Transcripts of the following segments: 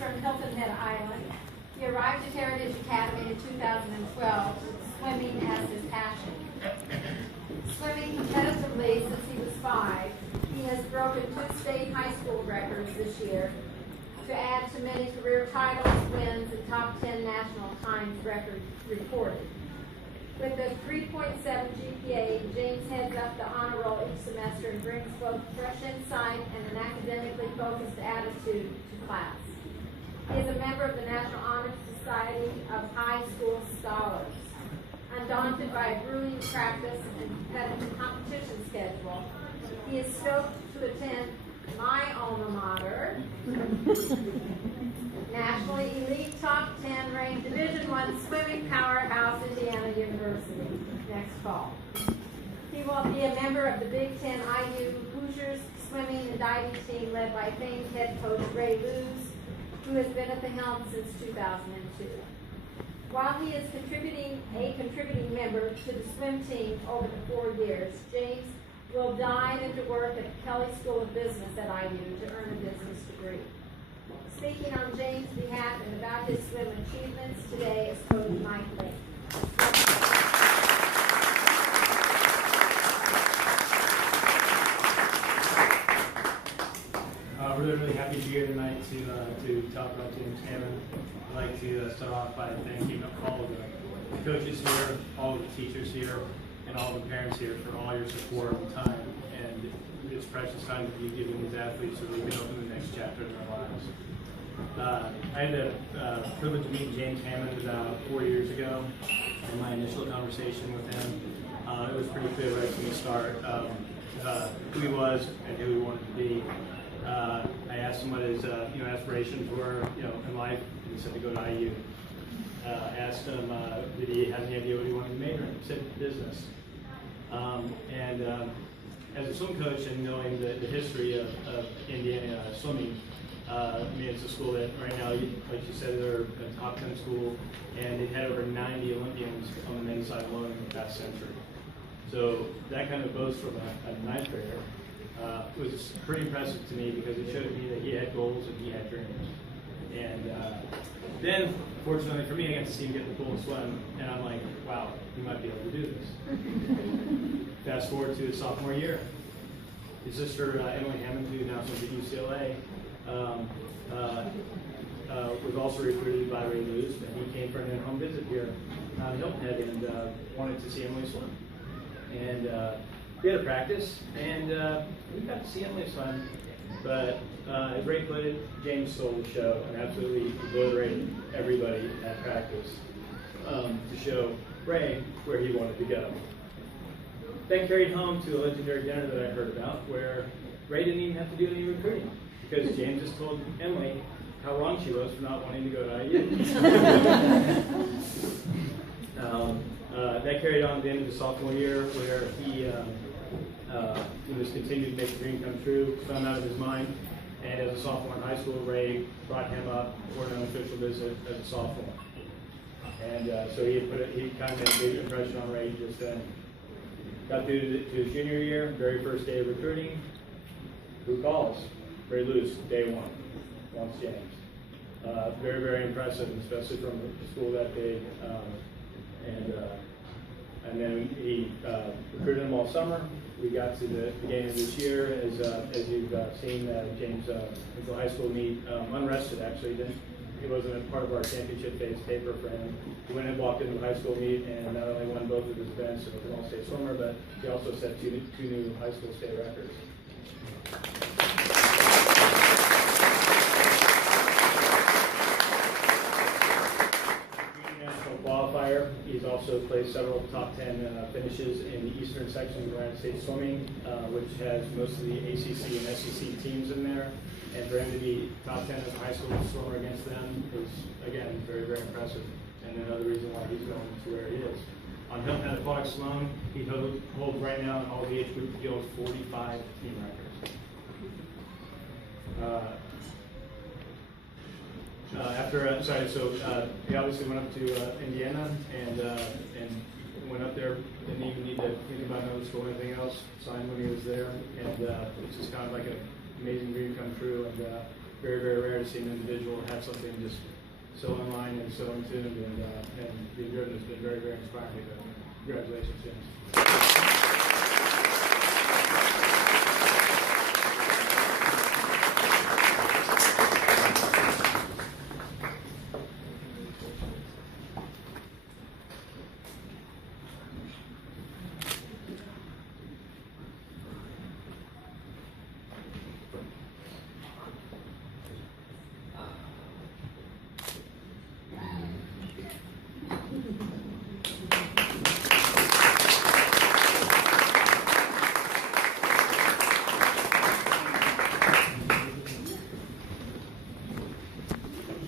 from Hilton Head Island. He arrived at Heritage Academy in 2012 with swimming as his passion. Swimming competitively since he was 5, he has broken 2 state high school records this year to add to many career titles, wins, and top 10 national times records recorded. With a 3.7 GPA, James heads up the honor roll each semester and brings both fresh insight and an academically focused attitude to class. He is a member of the National Honor Society of High School Scholars. Undaunted by a grueling practice and competitive competition schedule, he is stoked to attend my alma mater, nationally elite top 10 ranked Division I swimming powerhouse Indiana University next fall. He will be a member of the Big Ten IU Hoosiers swimming and diving team led by famed head coach Ray Lewis, who has been at the helm since 2002. While he is a contributing member to the swim team over the 4 years, James will dive into work at the Kelly School of Business at IU to earn a business degree. Speaking on James' behalf and about his swim achievements today is Coach Mike Lake. We're really happy to be here tonight to talk about James Hammond. I'd like to start off by thanking all of the coaches here, all of the teachers here, and all the parents here for all your support and time and this precious time that you've given these athletes so they can open the next chapter in their lives. I had the privilege of meeting James Hammond about 4 years ago, and my initial conversation with him, it was pretty clear right from the start who he was and who he wanted to be. I asked him what his aspirations were in life, and he said to go to IU. Asked him did he have any idea what he wanted to major in. He said business. As a swim coach and knowing the history of Indiana swimming, it's a school that right now, like you said, they're a top 10 school, and they've had over 90 Olympians on the men's side alone in the past century. So that kind of boast from a ninth grader was pretty impressive to me because it showed me that he had goals and he had dreams. And then, fortunately for me, I got to see him get in the pool and swim, and I'm like, wow, he might be able to do this. Fast forward to his sophomore year. His sister, Emily Hammond, who now swims at UCLA, was also recruited by Ray Lewis, and he came for an in-home visit here on Hilton Head and wanted to see Emily swim. And we had a practice, and we got to see Emily swim, but as Ray put it, James stole the show and absolutely obliterated everybody at practice to show Ray where he wanted to go. That carried home to a legendary dinner that I heard about where Ray didn't even have to do any recruiting because James just told Emily how wrong she was for not wanting to go to IU. That carried on to the end of the sophomore year where he just continued to make the dream come true, swam out of his mind, and as a sophomore in high school, Ray brought him up for an unofficial visit as a sophomore. And so he kind of made a big impression on Ray just then. Got through to his junior year, very first day of recruiting. Who calls? Ray Lewis, day one. Wants James. Very, very impressive, especially from the school that big. And then he recruited him all summer. We got to the beginning of this year, as you've seen, James went to high school meet, unrested actually. He wasn't a part of our championship phase paper for him. He went and walked into the high school meet and not only won both of his events and was an all-state swimmer, but he also set two new high school state records. National qualifier. He's also placed several top 10 finishes in the eastern section of the United States swimming, which has most of the ACC and SEC teams in there. And for him to be top 10 as a high school swimmer against them is, again, very, very impressive. And another reason why he's going to where he is. On Hilton Head Aquatics alone, he holds right now in all the age group, he holds 45 team records. He obviously went up to Indiana and went up there, didn't even need to think about another school or anything else, signed when he was there, and it's just kind of like an amazing dream come true, and very, very rare to see an individual have something just so in line and so in tune, and being driven has been very, very inspiring. Congratulations, James.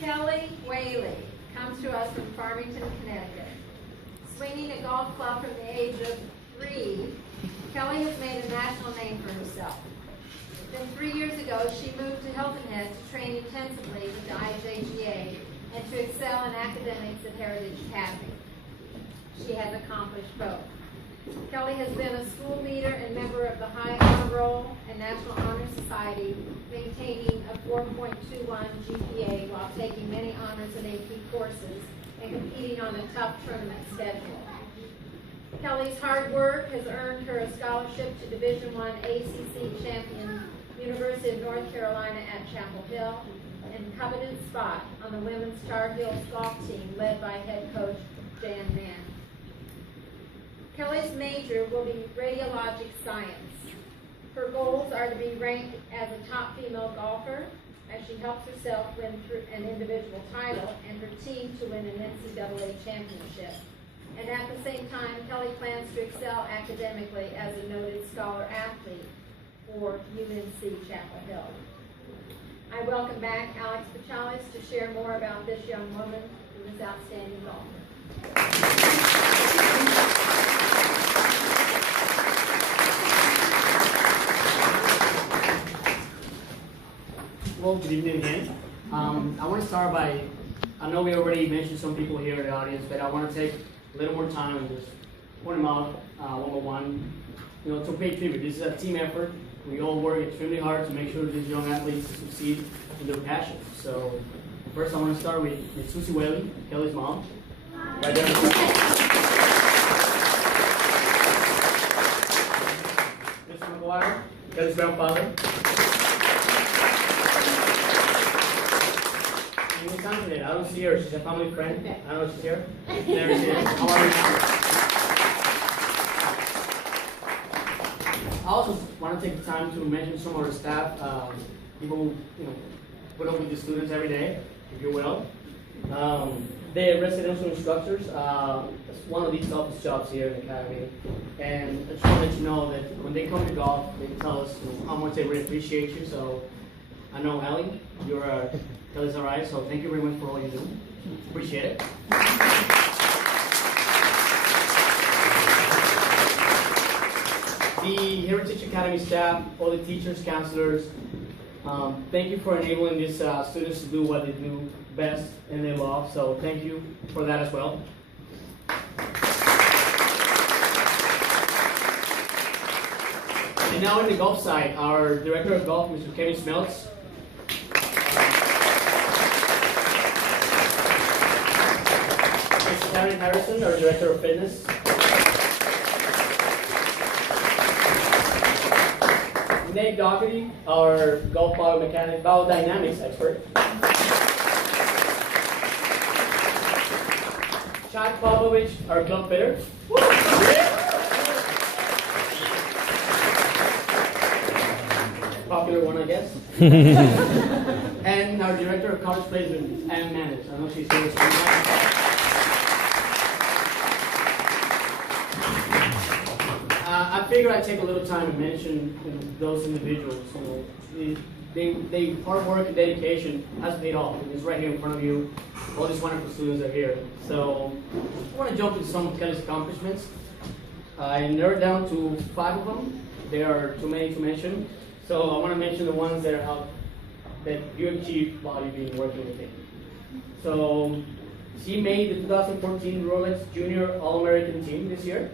Kelly Whaley comes to us from Farmington, Connecticut. Swinging a golf club from the age of 3, Kelly has made a national name for herself. Then 3 years ago, she moved to Hilton Head to train intensively with the IJGA and to excel in academics at Heritage Academy. She has accomplished both. Kelly has been a school leader and member of the High Honor Roll and National Honor Society, maintaining a 4.21 GPA while taking many honors and AP courses and competing on a tough tournament schedule. Kelly's hard work has earned her a scholarship to Division I ACC champion University of North Carolina at Chapel Hill and coveted spot on the women's Tar Heels golf team led by head coach Jan Mann. Kelly's major will be radiologic science. Her goals are to be ranked as a top female golfer as she helps herself win through an individual title and her team to win an NCAA championship. And at the same time, Kelly plans to excel academically as a noted scholar athlete for UNC Chapel Hill. I welcome back Alex Pachalis to share more about this young woman who is outstanding golfer. Well, good evening again. I want to start by, I know we already mentioned some people here in the audience, but I want to take a little more time and just point them out one by one. You know, to pay tribute. This is a team effort. We all work extremely hard to make sure these young athletes succeed in their passion. So first I want to start with Susie Whaley, Kelly's mom. Right there. Mr. McGuire, Kelly's grandfather. I don't see her. She's a family friend. I don't know if she's here. There she is. How are you now? I also want to take the time to mention some of our staff, people who put up with the students every day, if you will. They're residential instructors. It's one of the toughest jobs here in the academy. And I just want to let you know that when they come to golf, they tell us how much they really appreciate you. So I know Ellie, you're Kelly's alright, so thank you very much for all you do. Appreciate it. The Heritage Academy staff, all the teachers, counselors, thank you for enabling these students to do what they do best and they love, so thank you for that as well. And now in the golf side, our Director of Golf, Mr. Kenny Smeltz. Mr. Darren Harrison, our Director of Fitness. Nate Dougherty, our golf biodynamics expert. Chad Pavlovich, our club fitter. Popular one, I guess. And our Director of College Placement and Management. I know she's here. I figured I'd take a little time and mention those individuals. They hard work and dedication has paid off. It's right here in front of you. All these wonderful students are here. So I want to jump into some of Kelly's accomplishments. I narrowed down to 5 of them. There are too many to mention. So I want to mention the ones that are that you achieved while you've been working with him. So she made the 2014 Rolex Junior All-American team this year.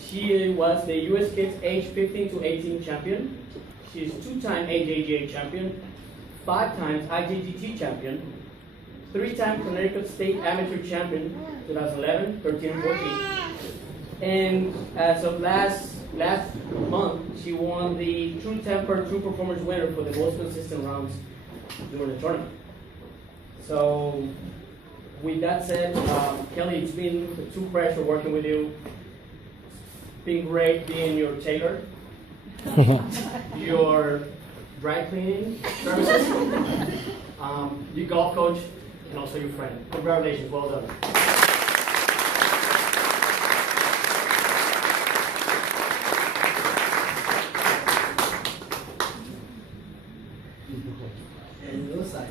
She was the U.S. Kids age 15 to 18 champion. She is 2-time IJGA champion, 5 times IJGT champion, 3-time Connecticut State Amateur Champion, 2011, 13, and 14. And as of last month, she won the True Temper, True Performance winner for the most consistent rounds during the tournament. So, with that said, Kelly, it's been a true pleasure working with you. It's been great being your tailor, your dry cleaning services, your golf coach, and also your friend. Congratulations, well done. And the other side.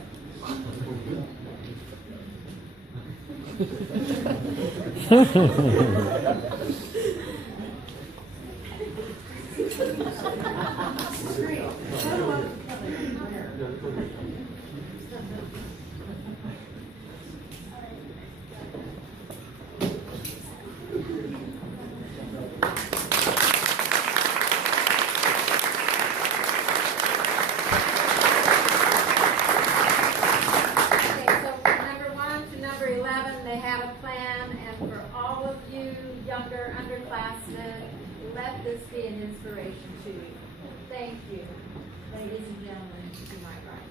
Younger underclassmen, let this be an inspiration to you. Thank you, ladies and gentlemen, to my right.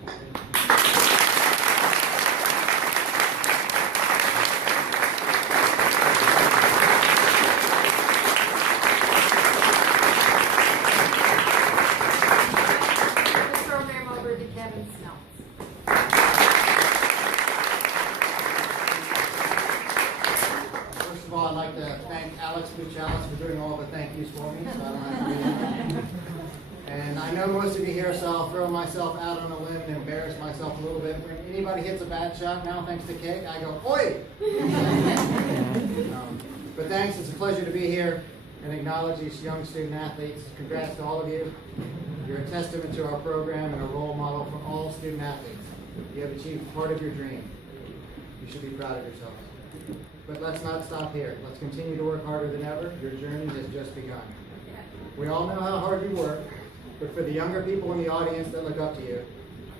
The program over to Kevin Smeltz. First of all, I'd like to thank Alex Buchalis for doing all the thank yous for me, so I don't have to do that. And I know most of you here, so I'll throw myself out on a limb and embarrass myself a little bit. When anybody hits a bad shot now, thanks to Kate, I go, oi! But thanks, it's a pleasure to be here and acknowledge these young student athletes. Congrats to all of you. You're a testament to our program and a role model for all student athletes. You have achieved part of your dream. You should be proud of yourselves. But let's not stop here. Let's continue to work harder than ever. Your journey has just begun. We all know how hard you work, but for the younger people in the audience that look up to you,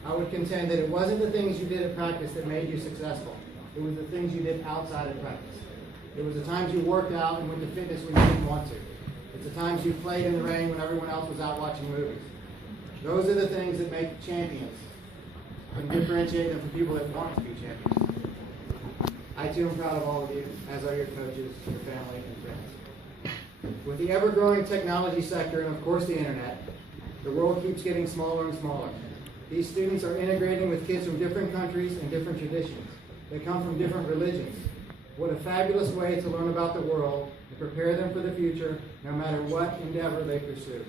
I would contend that it wasn't the things you did at practice that made you successful. It was the things you did outside of practice. It was the times you worked out and went to fitness when you didn't want to. It's the times you played in the rain when everyone else was out watching movies. Those are the things that make champions and differentiate them from people that want to be champions. I too am proud of all of you, as are your coaches, your family, and friends. With the ever-growing technology sector and of course the internet, the world keeps getting smaller and smaller. These students are integrating with kids from different countries and different traditions. They come from different religions. What a fabulous way to learn about the world and prepare them for the future, no matter what endeavor they pursue.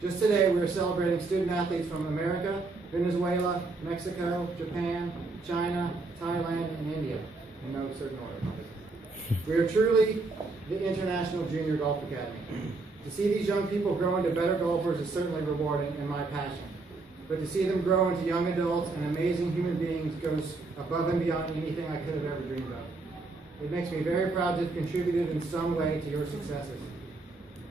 Just today, we are celebrating student athletes from America, Venezuela, Mexico, Japan, China, Thailand, and India. In no certain order. We are truly the International Junior Golf Academy. To see these young people grow into better golfers is certainly rewarding and my passion. But to see them grow into young adults and amazing human beings goes above and beyond anything I could have ever dreamed of. It makes me very proud to have contributed in some way to your successes.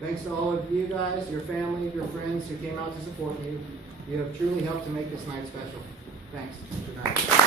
Thanks to all of you guys, your family, your friends who came out to support you. You have truly helped to make this night special. Thanks. Good night.